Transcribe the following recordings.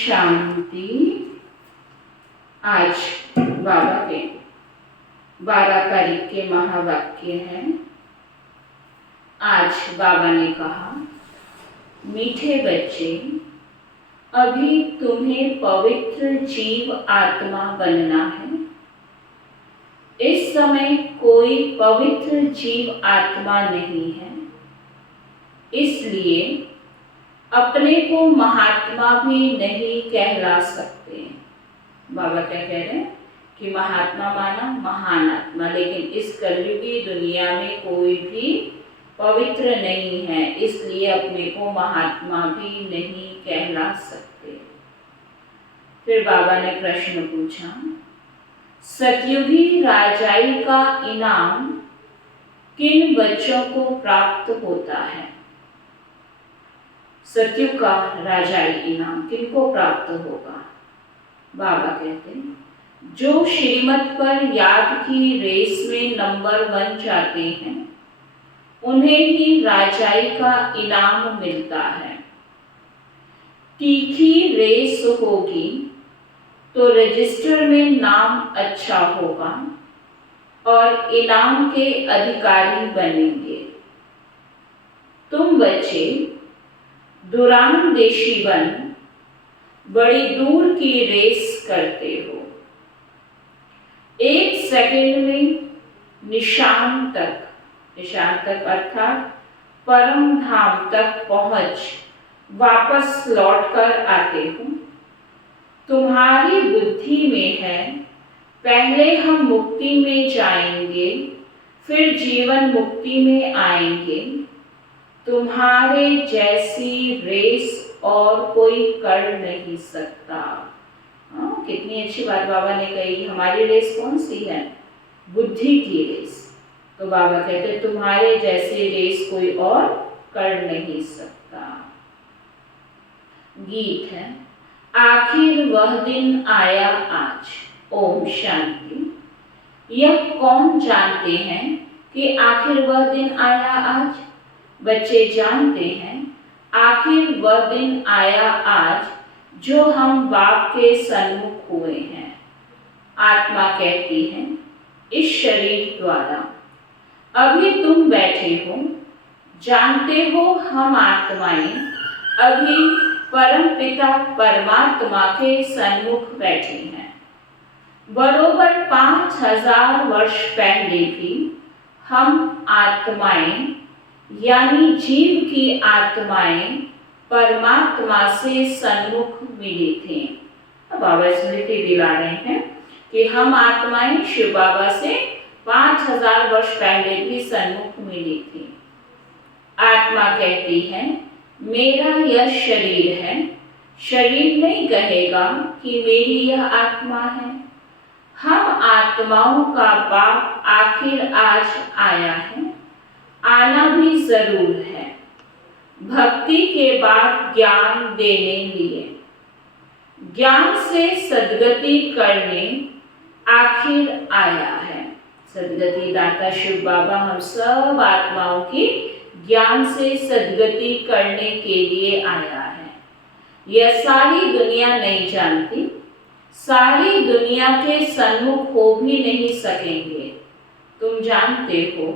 शांति। आज बाबा के 12 तारीख के महावाक्य हैं। आज बाबा ने कहा, मीठे बच्चे, अभी तुम्हें पवित्र जीव आत्मा बनना है। इस समय कोई पवित्र जीव आत्मा नहीं है, इसलिए अपने को महात्मा भी नहीं कहला सकते। बाबा क्या कह रहे हैं कि महात्मा माना महान आत्मा, लेकिन इस कलयुगी दुनिया में कोई भी पवित्र नहीं है, इसलिए अपने को महात्मा भी नहीं कहला सकते। फिर बाबा ने प्रश्न पूछा, सतयुगी राजाई का इनाम किन बच्चों को प्राप्त होता है? सतयुग का राजाई इनाम किनको प्राप्त होगा? बाबा कहते हैं, जो श्रीमत पर याद की रेस में नंबर 1 जाते हैं, उन्हें ही राजाई का इनाम मिलता है। तीखी रेस होगी तो रजिस्टर में नाम अच्छा होगा और इनाम के अधिकारी बनेंगे। तुम बच्चे दूरांदेशी बन बड़ी दूर की रेस करते हो। 1 सेकंड में निशान तक अर्थात परम धाम तक पहुंच वापस लौट कर आते हो। तुम्हारी बुद्धि में है, पहले हम मुक्ति में जाएंगे, फिर जीवन मुक्ति में आएंगे। तुम्हारे जैसी रेस और कोई कर नहीं सकता। कितनी अच्छी बात बाबा ने कही। हमारी रेस कौन सी है? बुद्धि की रेस। तो बाबा कहते तुम्हारे जैसे रेस कोई और कर नहीं सकता। गीत है, आखिर वह दिन आया आज। ओम शांति। यह कौन जानते हैं कि आखिर वह दिन आया आज? बच्चे जानते हैं, आखिर वह दिन आया आज जो हम बाप के सन्मुख हुए हैं। आत्मा कहती है इस शरीर द्वारा, अभी तुम बैठे हो, जानते हो हम आत्माएं अभी परम पिता परमात्मा के सन्मुख बैठे हैं। बरोबर 5000 वर्ष पहले भी हम आत्माएं यानी जीव की आत्माएं परमात्मा से सन्मुख मिली थी। अब बाबा स्मृति दिला रहे हैं कि हम आत्माएं शिव बाबा से 5000 वर्ष पहले भी सन्मुख मिली थी। आत्मा कहती है मेरा यह शरीर है। शरीर नहीं कहेगा कि मेरी यह आत्मा है। हम आत्माओं का बाप आखिर आज आया है, आना भी जरूर है। भक्ति के बाद ज्ञान देने लिए, ज्ञान से सद्गति करने आखिर आया है। सद्गति दाता शिव बाबा हम सब आत्माओं की ज्ञान से सद्गति करने के लिए आया है। यह सारी दुनिया नहीं जानती, सारी दुनिया के सन्मुख हो भी नहीं सकेंगे। तुम जानते हो,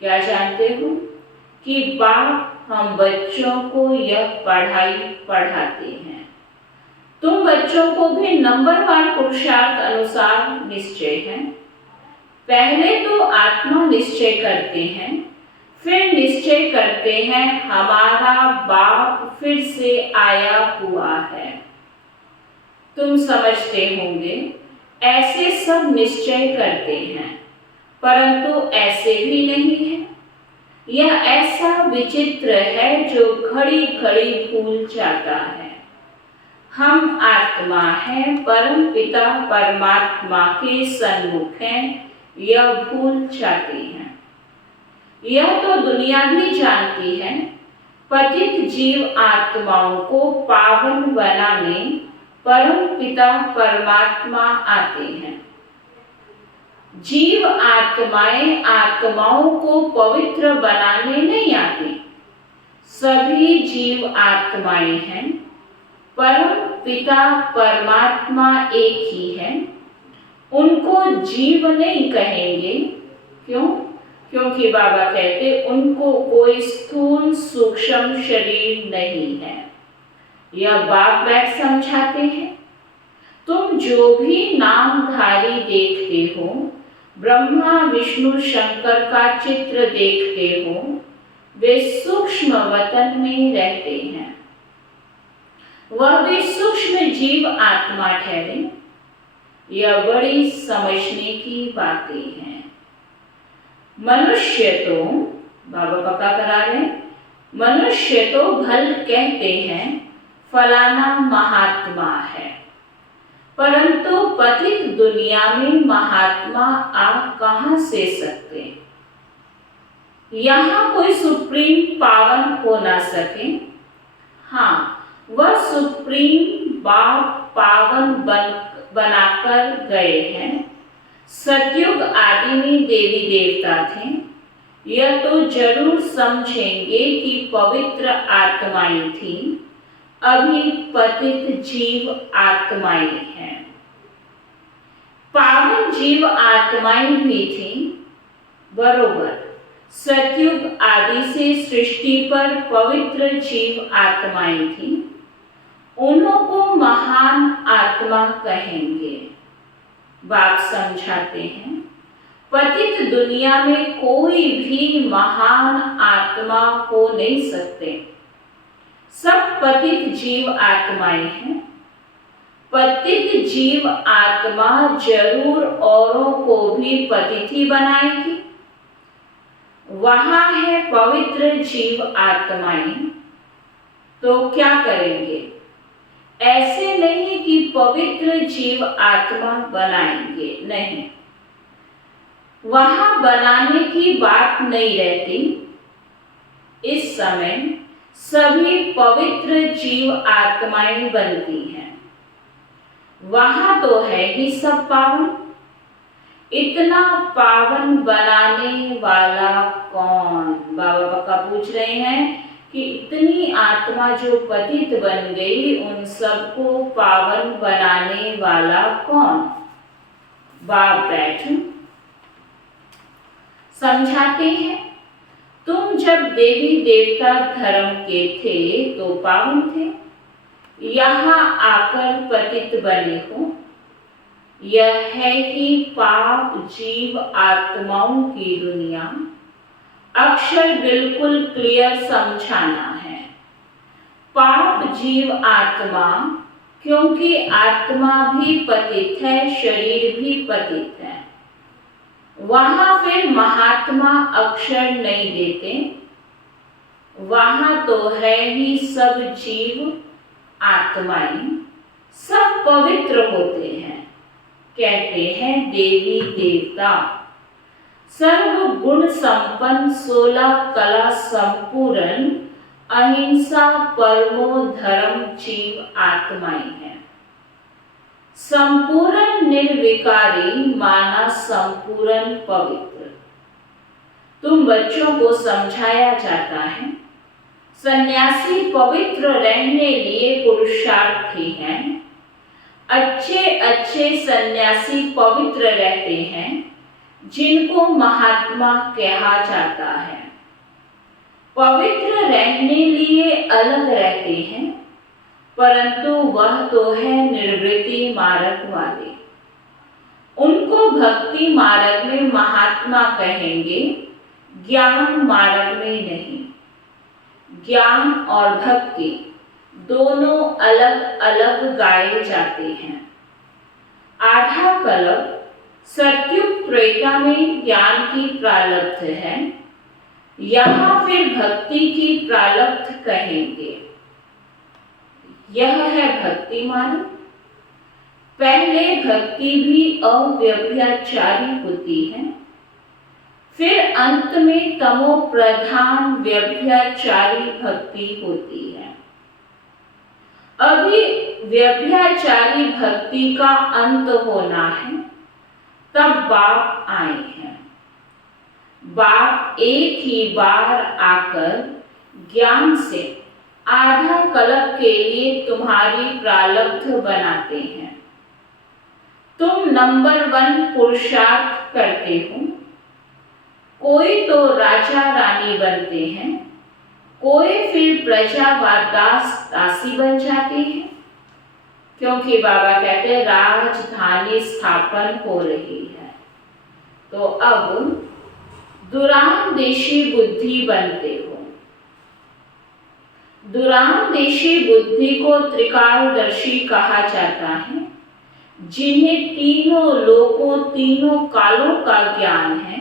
क्या जानते हो? कि बाप हम बच्चों को यह पढ़ाई पढ़ाते हैं। तुम बच्चों को भी नंबरवार पुरुषार्थ अनुसार निश्चय है। पहले तो आत्मा निश्चय करते हैं, फिर निश्चय करते हैं हमारा बाप फिर से आया हुआ है। तुम समझते होंगे ऐसे सब निश्चय करते हैं, परंतु ऐसे भी नहीं है। यह ऐसा विचित्र है जो घड़ी घड़ी भूल जाता है। हम आत्मा हैं, परम पिता परमात्मा के सन्मुख हैं, यह भूल जाते हैं। यह तो दुनिया भी जानती है। पतित जीव आत्माओं को पावन बनाने परम पिता परमात्मा आते हैं। जीव आत्माएं आत्माओं को पवित्र बनाने नहीं आती। सभी जीव आत्माएं हैं, परम पिता परमात्मा एक ही है, उनको जीव नहीं कहेंगे। क्यों? क्योंकि बाबा कहते उनको कोई स्थूल सूक्ष्म शरीर नहीं है। यह बाप बैठ समझाते हैं। तुम जो भी नामधारी देखते हो, ब्रह्मा विष्णु शंकर का चित्र देखते हो, वे सूक्ष्म वतन में रहते हैं। वह भी सूक्ष्म जीव आत्मा ठहरे। यह बड़ी समझने की बातें हैं। मनुष्य तो, बाबा पक्का करा रहे, मनुष्य तो भल कहते हैं फलाना महात्मा है, परंतु पतित दुनिया में महात्मा आ कहां से सकते? यहां कोई सुप्रीम पावन हो ना सके। हाँ, वह सुप्रीम बाप पावन बनाकर गए हैं। सतयुग आदि में देवी देवता थे। यह तो जरूर समझेंगे कि पवित्र आत्माएं थी, अभी पतित जीव आत्माएं हैं। पावन जीव आत्माएं भी थी, बरोबर। सतयुग आदि से सृष्टि पर पवित्र जीव आत्माएं थी, उन्हों को महान आत्मा कहेंगे। बाप समझाते हैं, पतित दुनिया में कोई भी महान आत्मा हो नहीं सकते। सब पतित जीव आत्माएं हैं। पतित जीव आत्मा जरूर औरों को भी पतित ही बनाएगी। वहां है पवित्र जीव आत्माएं, तो क्या करेंगे? ऐसे नहीं कि पवित्र जीव आत्मा बनाएंगे, नहीं, वहां बनाने की बात नहीं रहती। इस समय सभी पवित्र जीव आत्माएं बनती हैं। वहां तो है ही सब पावन। इतना पावन बनाने वाला कौन? बाबा पक्का पूछ रहे हैं कि इतनी आत्मा जो पतित बन गई, उन सबको पावन बनाने वाला कौन? बाप बैठ समझाते हैं, तुम जब देवी देवता धर्म के थे तो पावन थे, यहाँ आकर पतित बने हो। यह है ही पाप जीव आत्माओं की दुनिया। अक्षर बिल्कुल क्लियर समझाना है। पाप जीव आत्मा, क्योंकि आत्मा भी पतित है, शरीर भी पतित है। वहां फिर महात्मा अक्षर नहीं देते। वहां तो है ही सब जीव आत्माएं, सब पवित्र होते हैं। कहते हैं देवी देवता, सर्व गुण संपन्न, 16 कला संपूर्ण, अहिंसा परमो धर्म जीव आत्माएं हैं। संपूर्ण निर्विकारी माना संपूर्ण पवित्र। तुम बच्चों को समझाया जाता है, सन्यासी पवित्र रहने लिए पुरुषार्थी हैं। अच्छे अच्छे सन्यासी पवित्र रहते हैं, जिनको महात्मा कहा जाता है। पवित्र रहने लिए अलग रहते हैं, परंतु वह तो है निर्वृत्ति मार्ग वाले। उनको भक्ति मार्ग में महात्मा कहेंगे, ज्ञान मार्ग में नहीं। ज्ञान और भक्ति दोनों अलग अलग गाए जाते हैं। आधा कल्प सत्युग त्रेता में ज्ञान की प्रारब्ध है, यहाँ फिर भक्ति की प्रारब्ध कहेंगे। यह है भक्ति मार्ग। पहले भक्ति भी अव्यभिचारी होती है, फिर अंत में तमो प्रधान व्यभिचारी भक्ति होती है। अभी व्यभिचारी भक्ति का अंत होना है, तब बाप आए हैं। बाप एक ही बार आकर ज्ञान से आधा कल्प के लिए तुम्हारी प्रारब्ध बनाते हैं। तुम नंबर 1 पुरुषार्थ करते हो। कोई तो राजा रानी बनते हैं, कोई फिर प्रजा व दास दासी बन जाते हैं, क्योंकि बाबा कहते हैं राजधानी स्थापन हो रही है। तो अब दूरांदेशी बुद्धि बनते हो। दूरांदेशी बुद्धि को त्रिकालदर्शी कहा जाता है, जिन्हें तीनों लोकों तीनों कालों का ज्ञान है,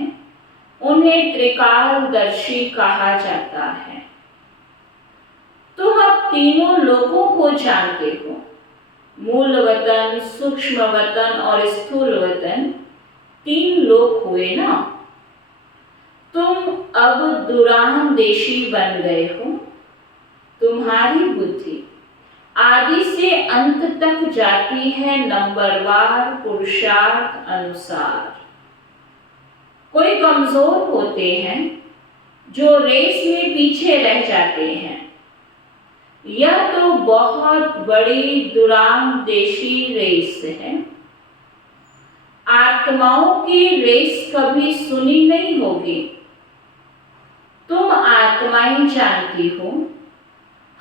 उन्हें त्रिकालदर्शी कहा जाता है। तुम अब तीनों लोकों को जानते हो, मूल वतन, सूक्ष्म वतन और स्थूल वतन, 3 लोक हुए ना। तुम अब दूरांदेशी बन गए हो। तुम्हारी बुद्धि आदि से अंत तक जाती है नंबरवार पुरुषार्थ अनुसार। कोई कमजोर होते हैं जो रेस में पीछे रह जाते हैं। यह तो बहुत बड़ी दूरांदेशी रेस है। आत्माओं की रेस कभी सुनी नहीं होगी। तुम आत्माएं जानती हो,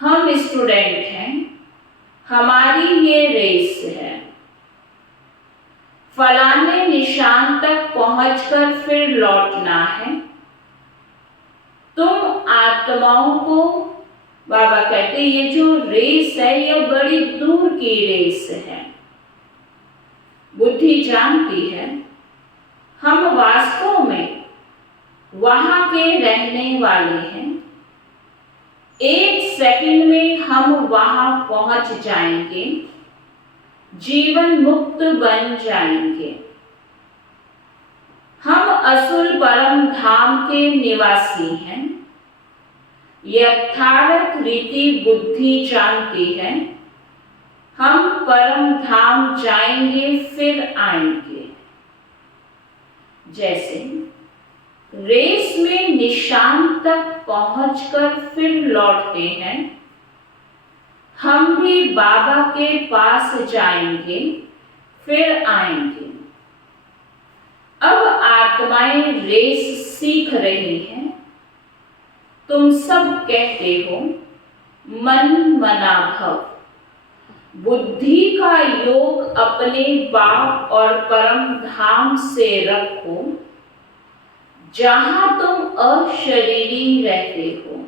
हम स्टूडेंट हैं, हमारी ये रेस है। फलाने निशान तक पहुंचकर फिर लौटना है। तुम आत्माओं को बाबा कहते ये जो रेस है यह बड़ी दूर की रेस है। बुद्धि जानती है हम वास्तव में वहां के रहने वाले हैं। 1 सेकंड में हम वहां पहुंच जाएंगे, जीवन मुक्त बन जाएंगे। हम असुर परम धाम के निवासी हैं। यथार्थ रीति बुद्धि जानती है हम परम धाम जाएंगे फिर आएंगे। जैसे रेस में निशान तक पहुंचकर फिर लौटते हैं, हम भी बाबा के पास जाएंगे फिर आएंगे। अब आत्माएं रेस सीख रही हैं। तुम सब कहते हो मन मना भव। बुद्धि का योग अपने बाप और परम धाम से रखो, जहां तुम अशरीरी रहते हो।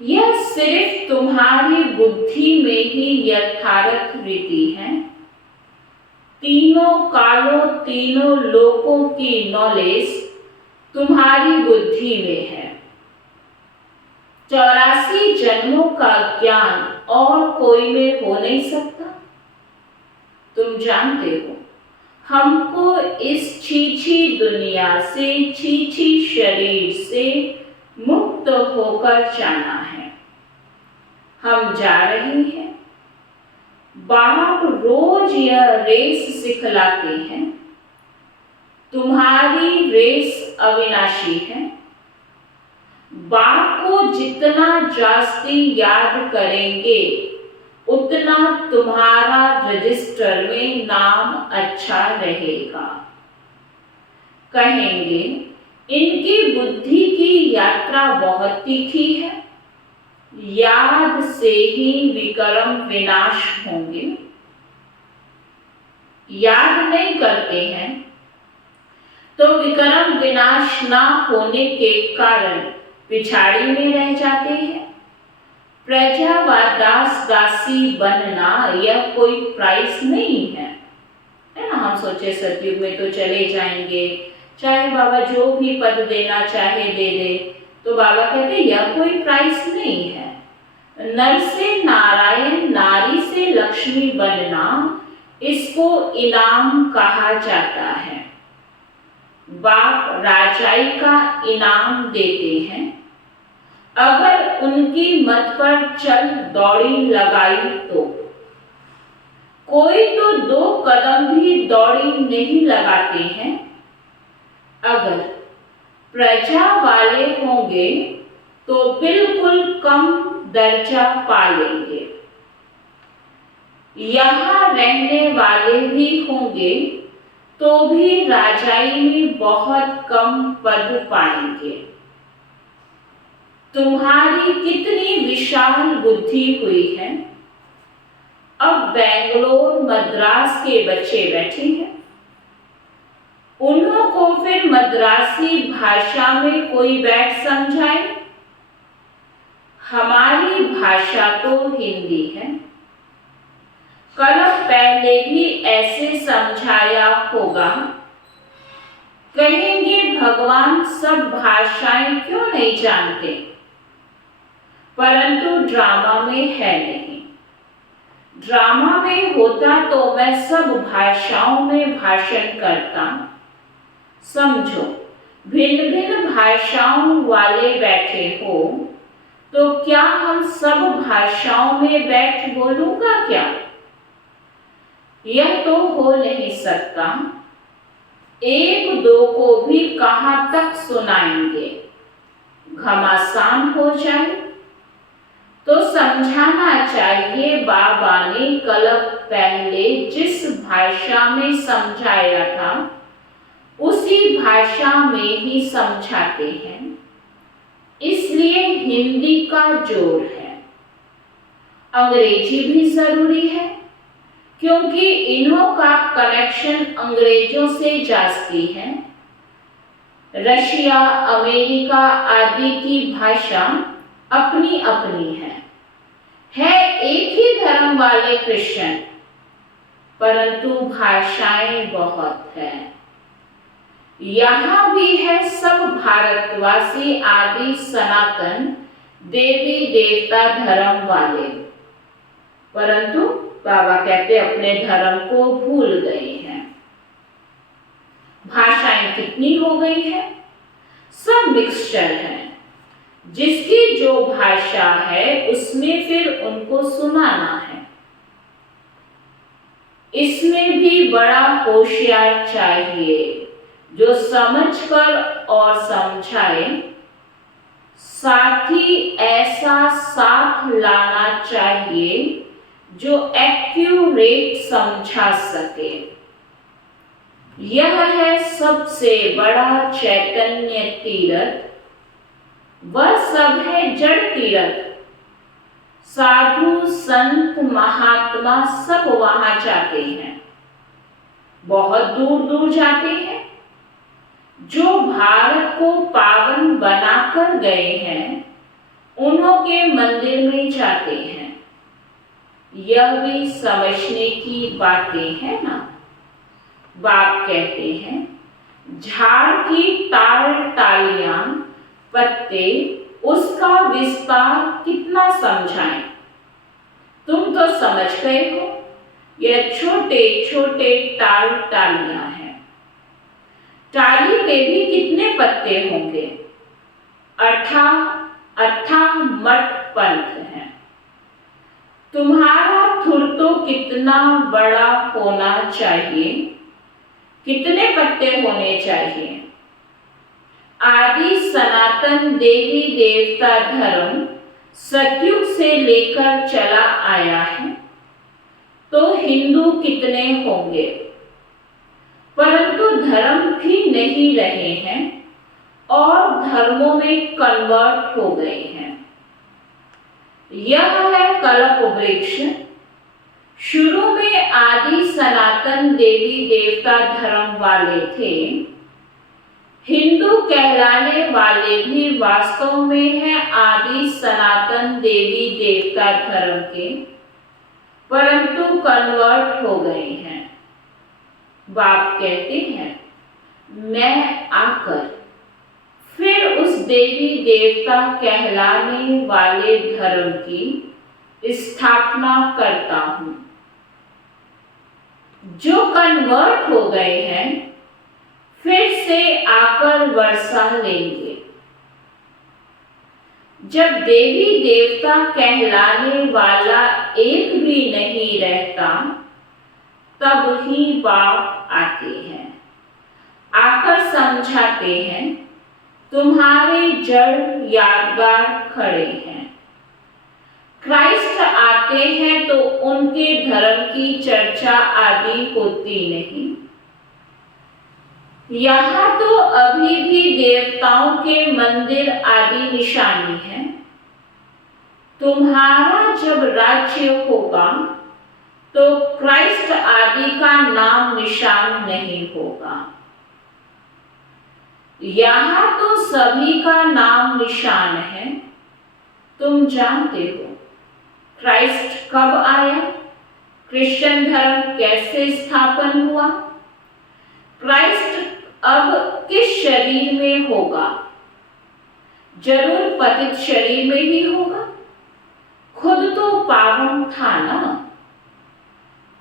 यह सिर्फ तुम्हारी बुद्धि में ही यथार्थ रीति है। तीनों कालों तीनों लोकों की नॉलेज तुम्हारी बुद्धि में है। 84 जन्मों का ज्ञान और कोई में हो नहीं सकता। तुम जानते हो हमको इस छीछी दुनिया से, छीछी शरीर से मुक्त होकर जाना है। हम जा रहे हैं। बाप रोज यह रेस सिखलाते हैं। तुम्हारी रेस अविनाशी है। बाप को जितना जास्ती याद करेंगे उतना तुम्हारा रजिस्टर में नाम अच्छा रहेगा। कहेंगे इनकी बुद्धि की यात्रा बहुत तीखी है, याद से ही विक्रम विनाश होंगे। याद नहीं करते हैं तो विक्रम विनाश ना होने के कारण पिछाड़ी में रह जाते हैं। प्रजा व दास दासी बनना यह कोई प्राइस नहीं है ना। हम सोचे सतयुग में तो चले जाएंगे, चाहे बाबा जो भी पद देना चाहे दे दे। तो बाबा कहते यह कोई प्राइस नहीं है। नर से नारायण, नारी से लक्ष्मी बनना, इसको इनाम कहा जाता है। बाप राजाई का इनाम देते हैं। अगर उनकी मत पर चल दौड़ी लगाई तो कोई तो 2 कदम भी दौड़ी नहीं लगाते हैं। अगर प्रजा वाले होंगे तो बिल्कुल कम दर्जा पा लेंगे। यहाँ रहने वाले भी होंगे तो भी राजाई में बहुत कम पद पाएंगे। तुम्हारी कितनी विशाल बुद्धि हुई है। अब बेंगलोर मद्रास के बच्चे बैठे हैं, उन्हों को फिर मद्रासी भाषा में कोई बैठ समझाए। हमारी भाषा तो हिंदी है, कल पहले भी ऐसे समझाया होगा। कहेंगे भगवान सब भाषाएं क्यों नहीं जानते, परंतु ड्रामा में है नहीं। ड्रामा में होता तो मैं सब भाषाओं में भाषण करता। समझो, भिन्न भिन्न भाषाओं वाले बैठे हो तो क्या हम सब भाषाओं में बैठ बोलूंगा क्या? यह तो हो नहीं सकता। एक दो को भी कहां तक सुनाएंगे? घमासान हो जाए तो समझाना चाहिए। बाबा ने कल पहले जिस भाषा में समझाया था उसी भाषा में ही समझाते हैं, इसलिए हिंदी का जोर है। अंग्रेजी भी जरूरी है क्योंकि इन्हों का कनेक्शन अंग्रेजों से जास्ती है। रशिया, अमेरिका आदि की भाषा अपनी अपनी है एक ही धर्म वाले क्रिश्चियन, परंतु भाषाएं बहुत हैं। यहाँ भी है सब भारतवासी आदि सनातन देवी देवता धर्म वाले, परंतु बाबा कहते अपने धर्म को भूल गए हैं। भाषाएं कितनी हो गई है, सब मिक्सचर है। जिसकी जो भाषा है उसमें फिर उनको सुनाना है। इसमें भी बड़ा होशियार चाहिए जो समझकर और समझाए, साथ ही ऐसा साथ लाना चाहिए जो एक्यूरेट समझा सके। यह है सबसे बड़ा चैतन्य तीर्थ। वह सब है जड़ तीर्थ। साधु संत महात्मा सब वहां जाते हैं, बहुत दूर दूर जाते हैं। जो भारत को पावन बनाकर गए हैं उन्हों के मंदिर में जाते हैं। यह भी समझने की बातें हैं ना। बाप कहते हैं झाड़ की ताड़ टालियां पत्ते, उसका विस्तार कितना समझाएं। तुम तो समझ गए हो, यह छोटे छोटे टाल टालियां हैं। टाली के भी कितने पत्ते होंगे? अथाह मठ पंथ है। तुम्हारा थुर तो कितना बड़ा होना चाहिए, कितने पत्ते होने चाहिए? आदि सनातन देवी देवता धर्म सतयुग से लेकर चला आया है, तो हिंदू कितने होंगे? परंतु धर्म भी नहीं रहे हैं और धर्मों में कन्वर्ट हो गए हैं। यह है कल्प वृक्ष। शुरू में आदि सनातन देवी देवता धर्म वाले थे। हिंदू कहलाने वाले भी वास्तव में है आदि सनातन देवी देवता धर्म के, परंतु कन्वर्ट हो गए हैं। बाप कहते हैं मैं आकर फिर उस देवी देवता कहलाने वाले धर्म की स्थापना करता हूं। जो कन्वर्ट हो गए हैं फिर से आकर वर्षा लेंगे। जब देवी देवता कहलाने वाला एक भी नहीं रहता तब ही बाप आते हैं, आकर समझाते हैं तुम्हारे जड़ यादगार खड़े हैं। क्राइस्ट आते हैं तो उनके धर्म की चर्चा आदि होती नहीं। यहाँ तो अभी भी देवताओं के मंदिर आदि निशानी है। तुम्हारा जब राज्य होगा तो क्राइस्ट आदि का नाम निशान नहीं होगा। यहाँ तो सभी का नाम निशान है। तुम जानते हो क्राइस्ट कब आया, क्रिश्चियन धर्म कैसे स्थापन हुआ, क्राइस्ट अब किस शरीर में होगा? जरूर पतित शरीर में ही होगा। खुद तो पावन था ना।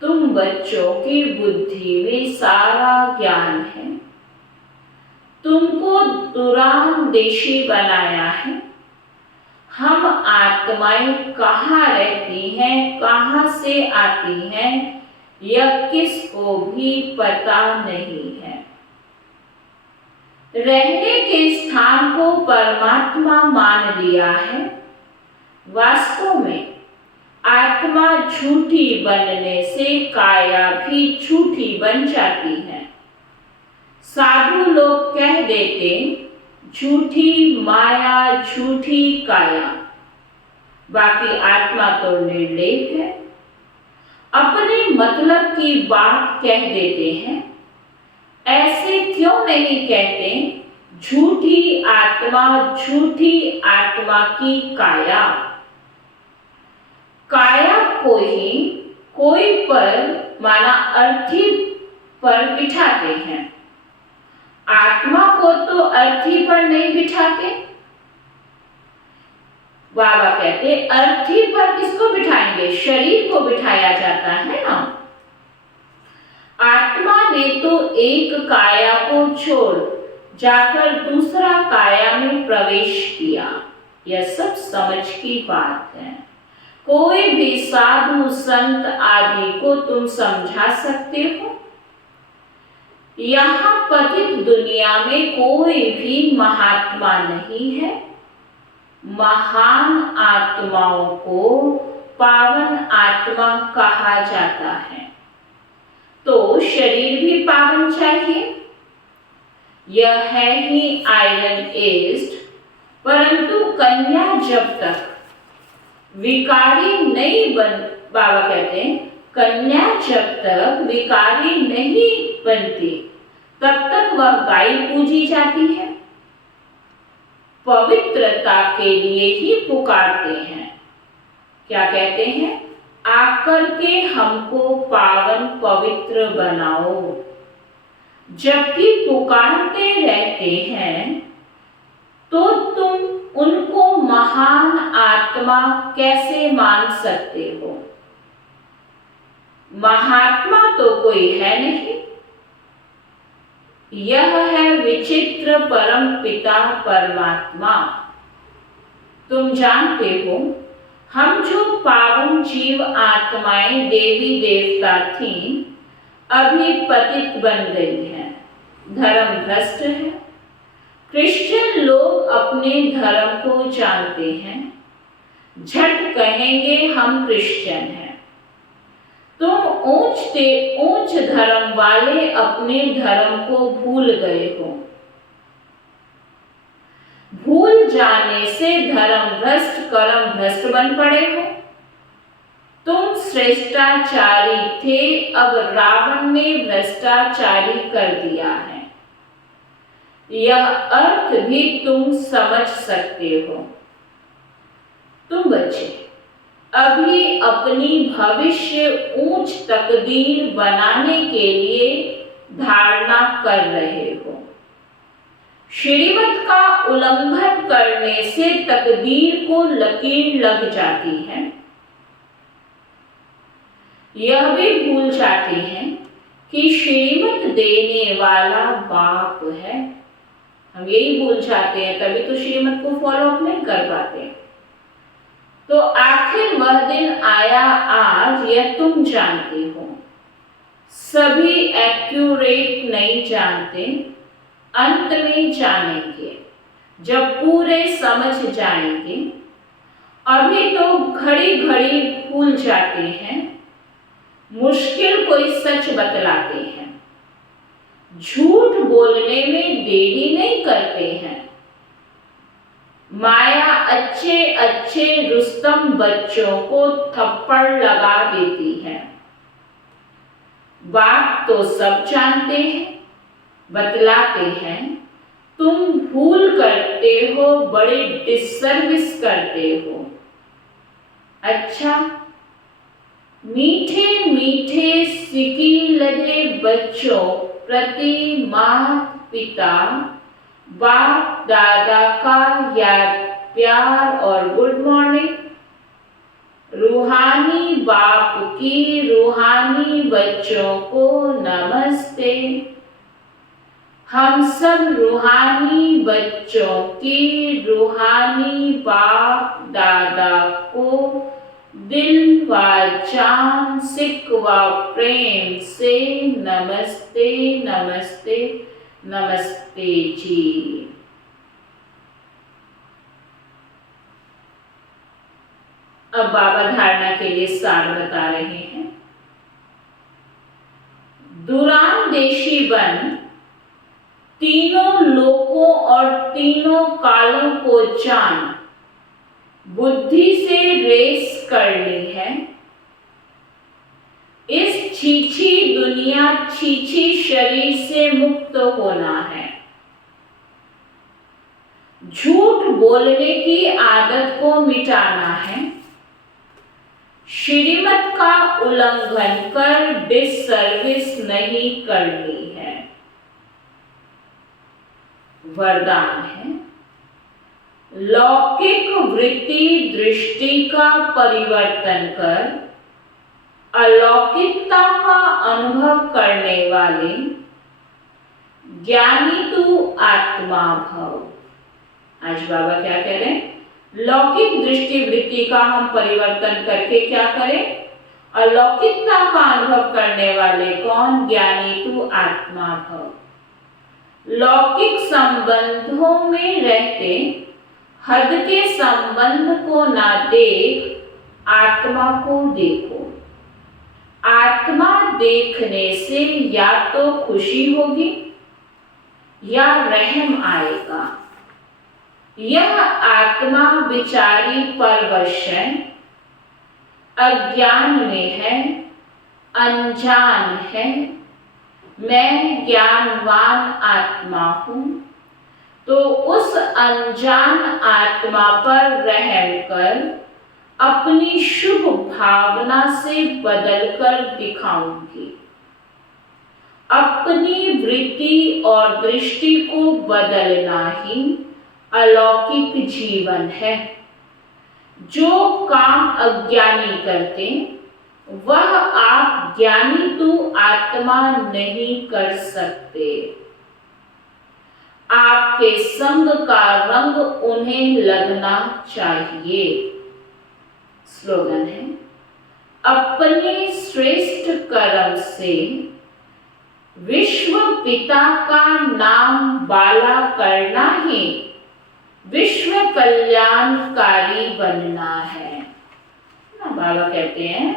तुम बच्चों की बुद्धि में सारा ज्ञान है। तुमको दूरांदेशी बनाया है। हम आत्माएं कहाँ रहती हैं, कहाँ से आती हैं, यह किसको भी पता नहीं है। रहने के स्थान को परमात्मा मान लिया है। वास्तव में आत्मा झूठी बनने से काया भी झूठी बन जाती है। साधु लोग कह देते झूठी माया झूठी काया, बाकी आत्मा तो निर्लेप है। अपने मतलब की बात कह देते हैं। ऐसे क्यों नहीं कहते झूठी आत्मा की काया। काया को ही कोई पर माना अर्थी पर बिठाते हैं। आत्मा को तो अर्थी पर नहीं बिठाते। बाबा कहते अर्थी पर किसको बिठाएंगे? शरीर को बिठाया जाता है ना। आत्मा ने तो एक काया को छोड़ जाकर दूसरा काया में प्रवेश किया। यह सब समझ की बात है। कोई भी साधु संत आदि को तुम समझा सकते हो? यहाँ पतित दुनिया में कोई भी महात्मा नहीं है। महान आत्माओं को पावन आत्मा कहा जाता है। तो शरीर भी पावन चाहिए। यह है ही आयरन एज्ड, परंतु कन्या जब तक विकारी नहीं बन, बाबा कहते हैं कन्या जब तक विकारी नहीं बनती तब तक वह गाय पूजी जाती है। पवित्रता के लिए ही पुकारते हैं। क्या कहते हैं? आकर के हमको पावन पवित्र बनाओ। जबकि पुकारते रहते हैं तो तुम उनको महान आत्मा कैसे मान सकते हो? महात्मा तो कोई है नहीं। यह है विचित्र परम पिता परमात्मा। तुम जानते हो हम जो पावन जीव आत्माएं देवी देवता थीं, अभी पतित बन गई हैं, धर्म भ्रष्ट है। क्रिश्चियन लोग अपने धर्म को जानते हैं, झट कहेंगे हम क्रिश्चियन हैं। तुम ऊंच धर्म वाले अपने धर्म को भूल गए हो। भूल जाने से धर्म भ्रष्ट कर्म भ्रष्ट बन पड़े हो। तुम श्रेष्ठाचारी थे, अब रावण ने भ्रष्टाचारी कर दिया है। यह अर्थ भी तुम समझ सकते हो। तुम बच्चे अभी अपनी भविष्य ऊंच तकदीर बनाने के लिए धारणा कर रहे हो। श्रीमत का उल्लंघन करने से तकदीर को लकीर लग जाती है। यह भी भूल जाते हैं कि श्रीमत देने वाला बाप है। हम यही भूल जाते हैं, तभी तो श्रीमत को फॉलो अप नहीं कर पाते। तो आखिर वह दिन आया आज, यह तुम जानते हो। सभी एक्यूरेट नहीं जानते, अंत में जानेंगे। जब पूरे समझ जाएंगे। अभी तो घड़ी घड़ी भूल जाते हैं, मुश्किल कोई सच बतलाते हैं, झूठ बोलने में देरी नहीं करते हैं। माया अच्छे अच्छे रुस्तम बच्चों को थप्पड़ लगा देती है। बात तो सब जानते हैं, बतलाते हैं, तुम भूल करते हो, बड़े डिसर्विस करते हो। अच्छा, मीठे मीठे सिकी लगे बच्चों प्रति माता पिता बाप दादा का याद प्यार और गुड मॉर्निंग। रूहानी बाप की रूहानी बच्चों को नमस्ते। हम सब रूहानी बच्चों की रूहानी बाप दादा को दिल व जान सिक व प्रेम से नमस्ते नमस्ते नमस्ते जी। अब बाबा धारणा के लिए सार बता रहे हैं। दूरांदेशी बन, तीनों लोकों और तीनों कालों को जान, बुद्धि से रेस करनी है। इस छीछी दुनिया छीछी शरीर से मुक्त होना है। झूठ बोलने की आदत को मिटाना है। श्रीमत का उल्लंघन कर डिसर्विस नहीं करनी है। वरदान है, लौकिक वृत्ति दृष्टि का परिवर्तन कर अलौकिकता का अनुभव करने वाले ज्ञानी तू आत्मा भव। आज बाबा क्या कह रहे हैं? लौकिक दृष्टि वृत्ति का हम परिवर्तन करके क्या करें? अलौकिकता का अनुभव करने वाले कौन? ज्ञानी तू आत्मा भव। लौकिक संबंधों में रहते हद के संबंध को ना देख, आत्मा को देखो। आत्मा देखने से या तो खुशी होगी या रहम आएगा। यह आत्मा विचारी परवश है, अज्ञान में है, अनजान है। मैं ज्ञानवान आत्मा हूं, तो उस अनजान आत्मा पर रहम कर अपनी शुभ भावना से बदलकर दिखाऊंगी। अपनी वृत्ति और दृष्टि को बदलना ही अलौकिक जीवन है। जो काम अज्ञानी करते वह आप ज्ञानी तू आत्मा नहीं कर सकते। आपके संग का रंग उन्हें लगना चाहिए। स्लोगन है, अपने श्रेष्ठ कर्म से विश्व पिता का नाम बाला करना ही विश्व कल्याणकारी बनना है ना। बाबा कहते हैं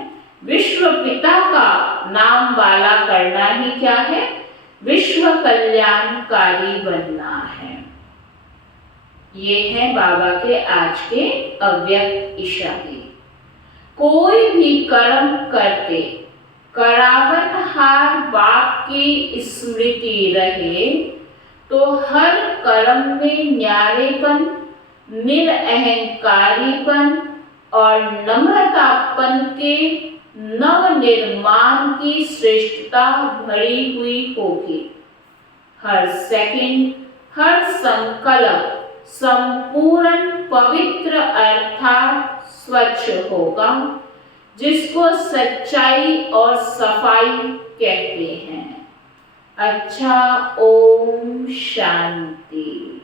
विश्व पिता का नाम बाला करना ही क्या है? विश्व कल्याणकारी बनना है। ये है बाबा के आज के अव्यक्त इशारे। कोई भी कर्म करते करावनहार बाप की स्मृति रहे, तो हर कर्म में न्यारेपन, निरअहंकारीपन और नम्रतापन के नव निर्माण की श्रेष्ठता भरी हुई होगी। हर सेकंड, हर संकल्प संपूर्ण पवित्र अर्थात स्वच्छ होगा, जिसको सच्चाई और सफाई कहते हैं। अच्छा, ओम शांति।